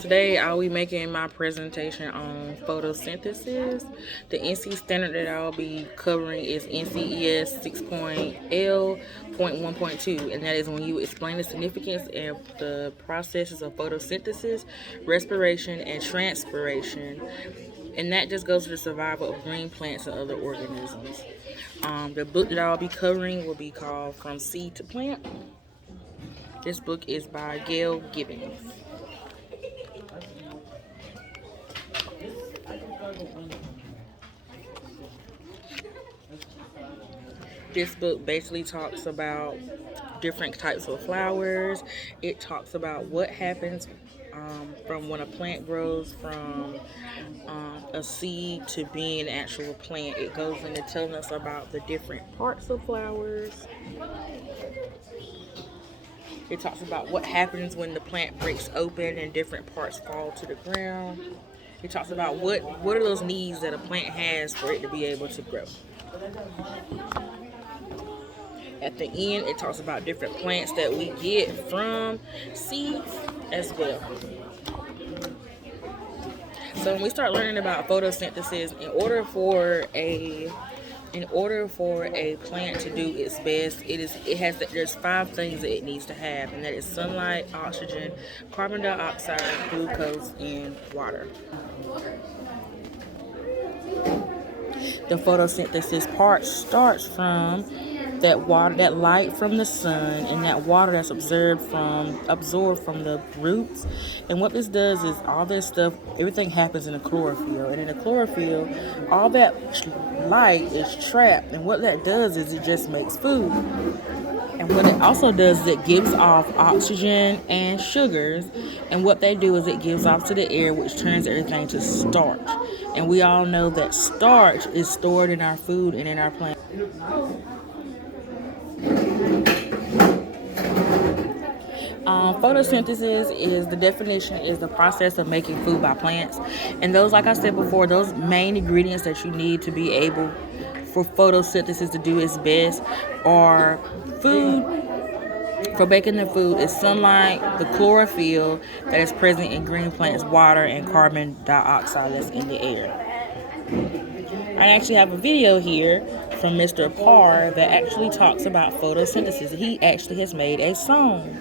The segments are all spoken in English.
Today I'll be making my presentation on photosynthesis. The NC standard that I'll be covering is NCES 6.L.1.2, and that is when you explain the significance of the processes of photosynthesis, respiration, and transpiration. And that just goes to the survival of green plants and other organisms. The book that I'll be covering will be called From Seed to Plant. This book is by Gail Gibbons. This book basically talks about different types of flowers. It talks about what happens from when a plant grows from a seed to being an actual plant. It goes into telling us about the different parts of flowers. It talks about what happens when the plant breaks open and different parts fall to the ground. It talks about what are those needs that a plant has for it to be able to grow. At the end, it talks about different plants that we get from seeds as well. So when we start learning about photosynthesis, in order for a plant to do its best, there's 5 things that it needs to have, and that is sunlight, oxygen, carbon dioxide, glucose, and water. The photosynthesis part starts from that water, that light from the sun, and that water that's absorbed from the roots. And what this does is all this stuff, everything happens in the chlorophyll, and in the chlorophyll, all that light is trapped. And what that does is it just makes food. And what it also does is it gives off oxygen and sugars, and what they do is it gives off to the air, which turns everything to starch. And we all know that starch is stored in our food and in our plant. Photosynthesis is the definition is the process of making food by plants, and those, like I said before, those main ingredients that you need to be able for photosynthesis to do its best are food. For making the food is sunlight, the chlorophyll that is present in green plants, water, and carbon dioxide that's in the air. I actually have a video here from Mr. Parr that actually talks about photosynthesis. He actually has made a song.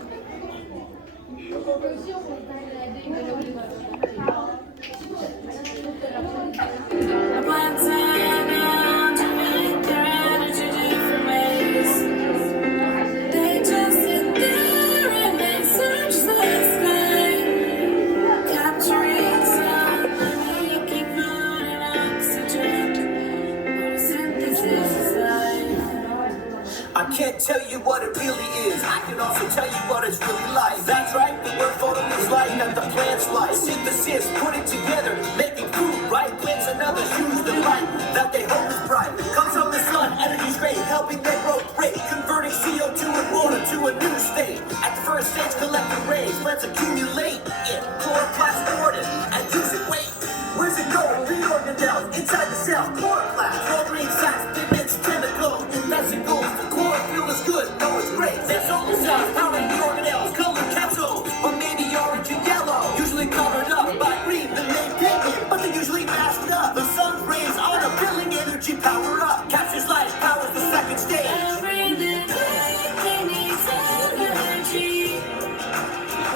I can't tell you what it really is. I can also tell you what it's really like. That's right, the word photo is like that the plant's like. Synthesis, put it together, making food, right? Plants and others use the light that they hope is bright. Comes from the sun, energy's great, helping them grow great. Converting CO2 and water to a new state. At the first stage, collecting rays, plants accumulate it. Chloroplast stored it, and use it, wait. Where's it going? Three organelles inside the cell. Chloroplast, filtering sacs, pigments, tentacles, and vesicles. Chlorophyll is good, no, it's great. That's all the cells, powering the organelles, colored capsules, or maybe orange and yellow. Usually covered up by green, the main pigment, but they're usually masked up. The sun's rays are a filling energy power up. Captures light, powers the second stage. Every living thing needs energy.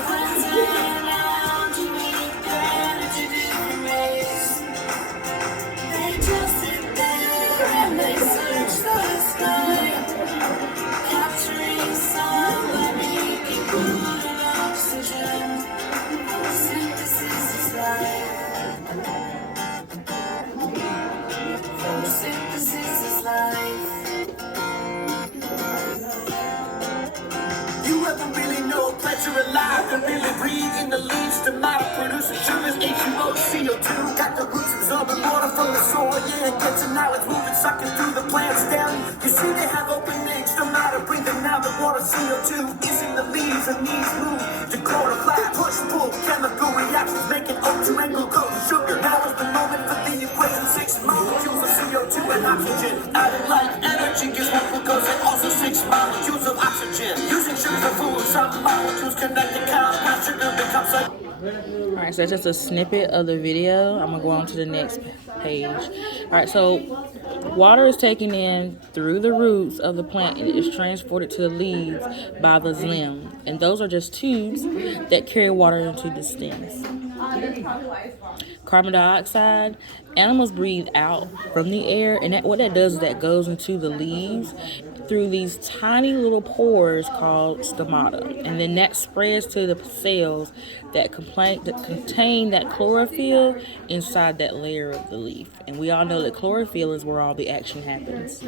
Plants and algae meet their energy different ways. They just sit there and they search the sky. Capturing sunlight, making food and oxygen. Photosynthesis is life. Photosynthesis is life. You ever really know plants are alive and really breathe in the leaves? Tomato produces sugars, H2O, CO2. Got the roots absorbing water from the soil, yeah, it gets it now, it's moving, sucking through the plant's stem. You see they have openings, tomato breathing now, the water CO2 is in the leaves and needs move to chloroplast. Push, pull, chemical reactions, making O2 and glucose, sugar. Now is the moment for the equation, 6 molecules of CO2 and oxygen. Adding light energy gives more glucose and also 6 molecules of oxygen. Using sugar for food, some molecules connect to compound. Sugar becomes a... Alright, so that's just a snippet of the video. I'm gonna go on to the next page. Alright, so water is taken in through the roots of the plant and it is transported to the leaves by the xylem. And those are just tubes that carry water into the stems. Carbon dioxide, animals breathe out from the air, and what that does is that goes into the leaves through these tiny little pores called stomata, and then that spreads to the cells that contain that chlorophyll inside that layer of the leaf. And we all know that chlorophyll is where all the action happens.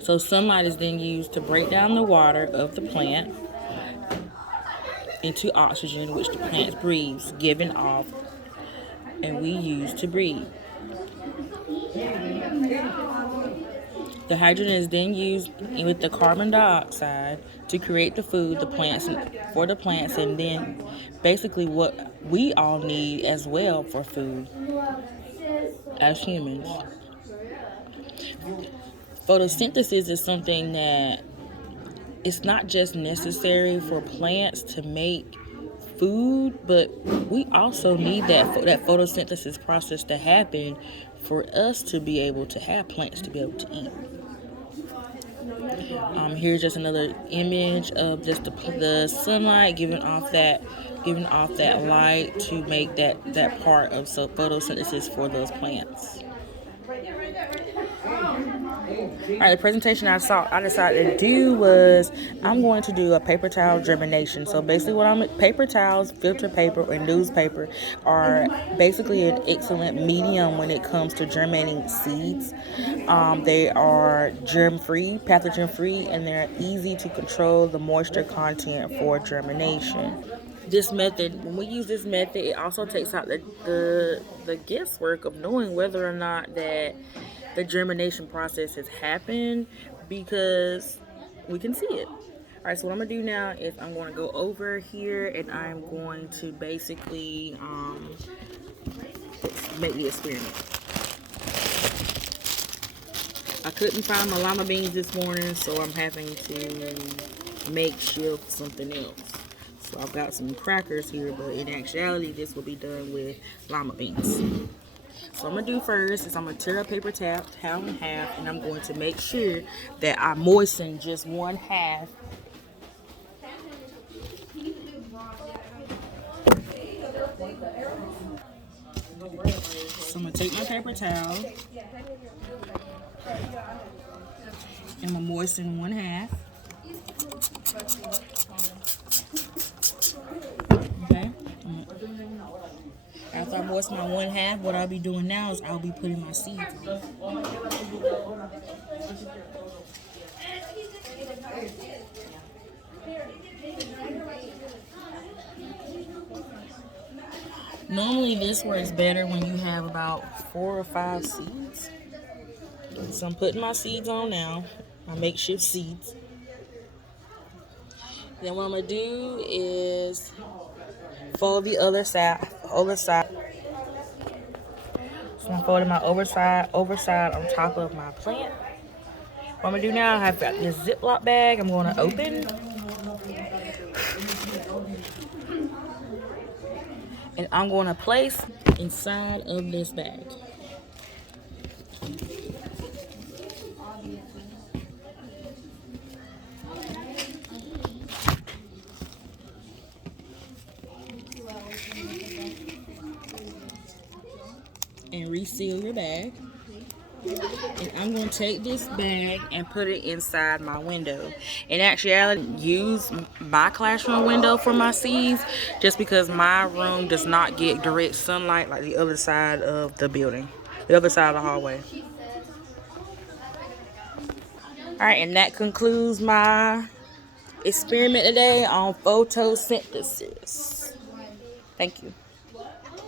So sunlight is then used to break down the water of the plant into oxygen, which the plant breathes, giving off, and we use to breathe. The hydrogen is then used with the carbon dioxide to create the food for the plants, and then basically what we all need as well for food as humans. Photosynthesis is something that it's not just necessary for plants to make food, but we also need that photosynthesis process to happen for us to be able to have plants to be able to eat. Here's just another image of just the sunlight giving off that light to make that part of photosynthesis for those plants. Alright, the presentation I decided to do was I'm going to do a paper towel germination. So basically paper towels, filter paper, and newspaper are basically an excellent medium when it comes to germinating seeds. They are germ-free, pathogen-free, and they're easy to control the moisture content for germination. This method, when we use this method, it also takes out the guesswork of knowing whether or not that the germination process has happened, because we can see it. Alright, so what I'm going to do now is I'm going to go over here and I'm going to basically make the experiment. I couldn't find my lima beans this morning, so I'm having to makeshift something else. So I've got some crackers here, but in actuality this will be done with lima beans. So I'm going to do first is I'm going to tear a paper towel in half, and I'm going to make sure that I moisten just one half. So I'm going to take my paper towel and I'm going to moisten one half. Okay. After I moisten my one half, what I'll be doing now is I'll be putting my seeds on. Normally this works better when you have about 4 or 5 seeds. So I'm putting my seeds on now, my makeshift seeds. Then what I'm going to do is fold the other side. So I'm folding my overside on top of my plant. What I'm going to do now, I've got this Ziploc bag I'm going to open. And I'm going to place inside of this bag. And reseal your bag. And I'm going to take this bag and put it inside my window. In actuality, use my classroom window for my seeds, just because my room does not get direct sunlight like the other side of the building, the other side of the hallway. Alright, and that concludes my experiment today on photosynthesis. Thank you.